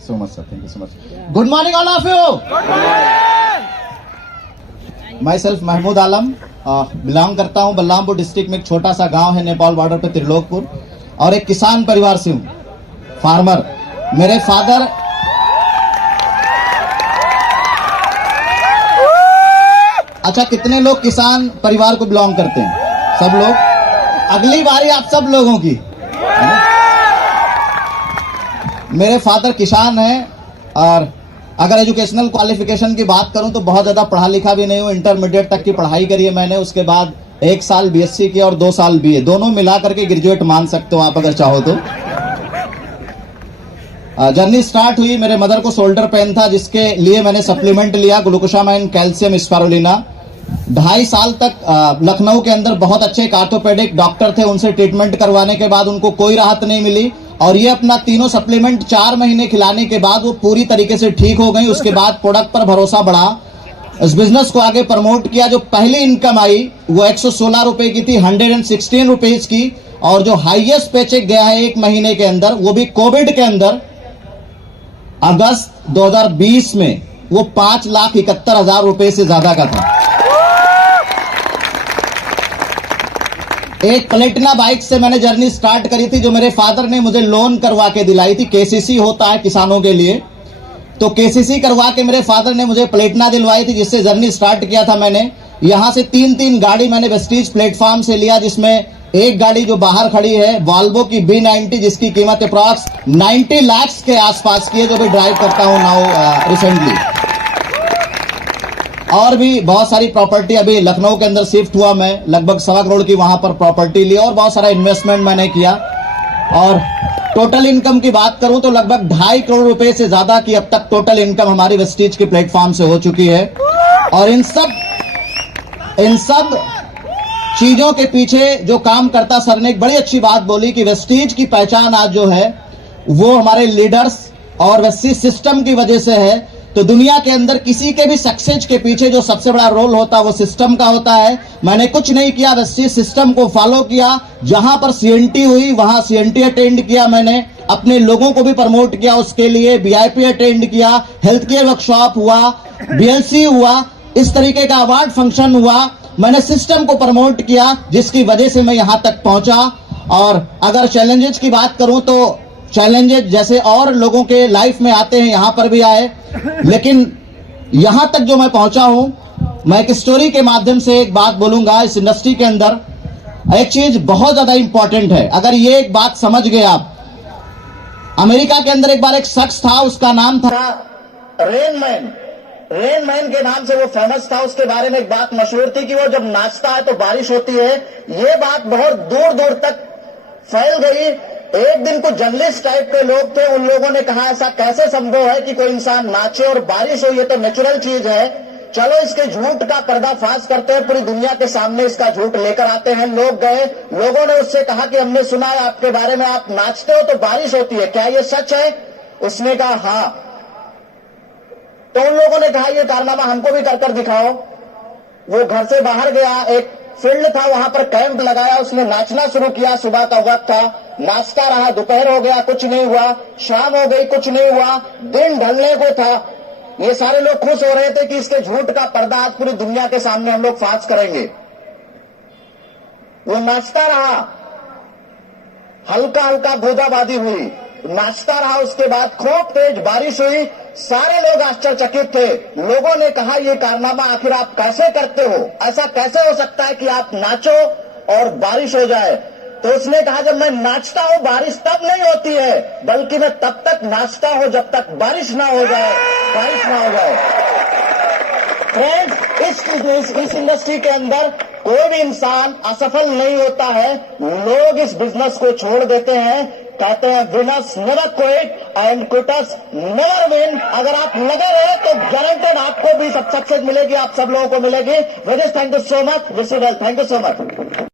so much, sir. Thank you so much. Good morning, all of you. Good morning. Myself Mahmood Alam, belong करता हूं Balrampur district में एक छोटा सा गांव है नेपाल बॉर्डर पे त्रिलोकपुर, और एक किसान परिवार से हूं, फार्मर। मेरे फादर अच्छा, कितने लोग किसान परिवार को बिलोंग करते हैं? सब लोग। अगली बारी आप सब लोगों की। मेरे फादर किसान हैं, और अगर एजुकेशनल क्वालिफिकेशन की बात करूं तो बहुत ज्यादा पढ़ा लिखा भी नहीं हूं। इंटरमीडिएट तक की पढ़ाई करी है मैंने, उसके बाद 1 साल बीएससी की और 2 साल बीए, दोनों मिला करके ग्रेजुएट मान सकते हो आप अगर चाहो तो। जर्नी स्टार्ट हुई, मेरे मदर को शोल्डर पेन था, जिसके लिए मैंने सप्लीमेंट लिया ग्लूकोसामाइन कैल्शियम स्पारुलिना। 2.5 साल तक लखनऊ के अंदर बहुत अच्छे एक ऑर्थोपेडिक डॉक्टर थे, उनसे ट्रीटमेंट करवाने के बाद उनको कोई राहत नहीं मिली, और ये अपना तीनों सप्लीमेंट 4 महीने खिलाने के बाद वो पूरी तरीके से ठीक हो गई। उसके बाद प्रोडक्ट पर भरोसा बढ़ा, इस बिजनेस को आगे प्रमोट किया। जो पहली इनकम आई वो 116 रुपए की थी, 116 रुपीज की, और जो हाईएस्ट पेचेक गया है 1 महीने के अंदर, वो भी कोविड के अंदर अगस्त 2020 में, वो 5,71,000 रुपए से ज्यादा का था। एक प्लेटिना बाइक से मैंने जर्नी स्टार्ट करी थी, जो मेरे फादर ने मुझे लोन करवा के दिलाई थी। केसीसी होता है किसानों के लिए, तो केसीसी करवा के मेरे फादर ने मुझे प्लेटिना दिलवाई थी, जिससे जर्नी स्टार्ट किया था मैंने। यहां से 3 गाड़ी मैंने वेस्टीज प्लेटफॉर्म से लिया, जिसमें एक गाड़ी जो बाहर खड़ी है वॉल्वो की B90, जिसकी कीमत अप्रॉक्स 90 लाख के आसपास की है, जो भी ड्राइव करता हूं नाउ रिसेंटली। और भी बहुत सारी प्रॉपर्टी, अभी लखनऊ के अंदर शिफ्ट हुआ मैं, लगभग 1.25 करोड़ की वहां पर प्रॉपर्टी ली, और बहुत सारा इन्वेस्टमेंट मैंने किया। और टोटल इनकम की बात करूं तो लगभग 2.5 करोड़ रुपए से ज्यादा की अब तक टोटल इनकम हमारी वेस्टीज के प्लेटफॉर्म से हो चुकी है। और इन सब चीजों के पीछे जो काम करता, सर ने एक बड़ी अच्छी बात बोली कि वेस्टीज की पहचान आज जो है वो हमारे लीडर्स और वेस्टीज सिस्टम की वजह से है। तो दुनिया के अंदर किसी के भी सक्सेस के पीछे जो सबसे बड़ा रोल होता है वो सिस्टम का होता है। मैंने कुछ नहीं किया, वेस्टीज सिस्टम को फॉलो किया। जहां पर सीएनटी हुई वहां सीएनटी अटेंड किया मैंने, अपने लोगों को भी प्रमोट किया, उसके लिए बीआईपी अटेंड किया, हेल्थ केयर वर्कशॉप हुआ, बीएलसी हुआ, इस तरीके का अवार्ड फंक्शन हुआ। मैंने सिस्टम को प्रमोट किया, जिसकी वजह से मैं यहां तक पहुंचा। और अगर चैलेंजेस की बात करूं तो चैलेंजेस जैसे और लोगों के लाइफ में आते हैं, यहां पर भी आए, लेकिन यहां तक जो मैं पहुंचा हूं, मैं एक स्टोरी के माध्यम से एक बात बोलूंगा। इस इंडस्ट्री के अंदर एक चीज बहुत ज्यादा इंपॉर्टेंट है, अगर ये एक बात समझ गए आप। अमेरिका के अंदर एक बार एक शख्स था, उसका नाम था रेन मैन के नाम से वो फेमस था। उसके बारे में एक बात मशहूर थी कि वो जब नाचता है तो बारिश होती है। ये बात बहुत दूर दूर तक फैल गई। एक दिन कुछ जर्नलिस्ट टाइप के लोग थे, उन लोगों ने कहा ऐसा कैसे संभव है कि कोई इंसान नाचे और बारिश हो, ये तो नेचुरल चीज है, चलो इसके झूठ का पर्दाफाश करते हैं, पूरी दुनिया के सामने इसका झूठ लेकर आते हैं। लोग गए, लोगों ने उससे कहा कि हमने सुना है आपके बारे में, आप नाचते हो तो बारिश होती है, क्या ये सच है? उसने कहा हाँ। तो उन लोगों ने कहा ये कारनामा हमको भी कर दिखाओ। वो घर से बाहर गया, एक फील्ड था, वहां पर कैंप लगाया, उसने नाचना शुरू किया। सुबह का वक्त था, नाचता रहा, दोपहर हो गया, कुछ नहीं हुआ, शाम हो गई, कुछ नहीं हुआ, दिन ढलने को था। ये सारे लोग खुश हो रहे थे कि इसके झूठ का पर्दा आज पूरी दुनिया के सामने हम लोग फाश करेंगे। वो नाचता रहा, हल्का हल्का बूंदाबांदी हुई, नाचता रहा। उसके बाद खूब तेज बारिश हुई। सारे लोग आश्चर्यचकित थे। लोगों ने कहा ये कारनामा आखिर आप कैसे करते हो? ऐसा कैसे हो सकता है कि आप नाचो और बारिश हो जाए? तो उसने कहा जब मैं नाचता हूं बारिश तब नहीं होती है, बल्कि मैं तब तक नाचता हूं जब तक बारिश ना हो जाए, बारिश ना हो जाए। फ्रेंड्स, इस इंडस्ट्री के अंदर कोई भी इंसान असफल नहीं होता है। लोग इस बिजनेस को छोड़ देते हैं, कहते हैं winners never quit and quitters never win. अगर आप लगे रहे तो गारंटेड आपको भी सक्सेस मिलेगी, आप सब लोगों को मिलेगी। Thank you so much, wish you well, thank you so much.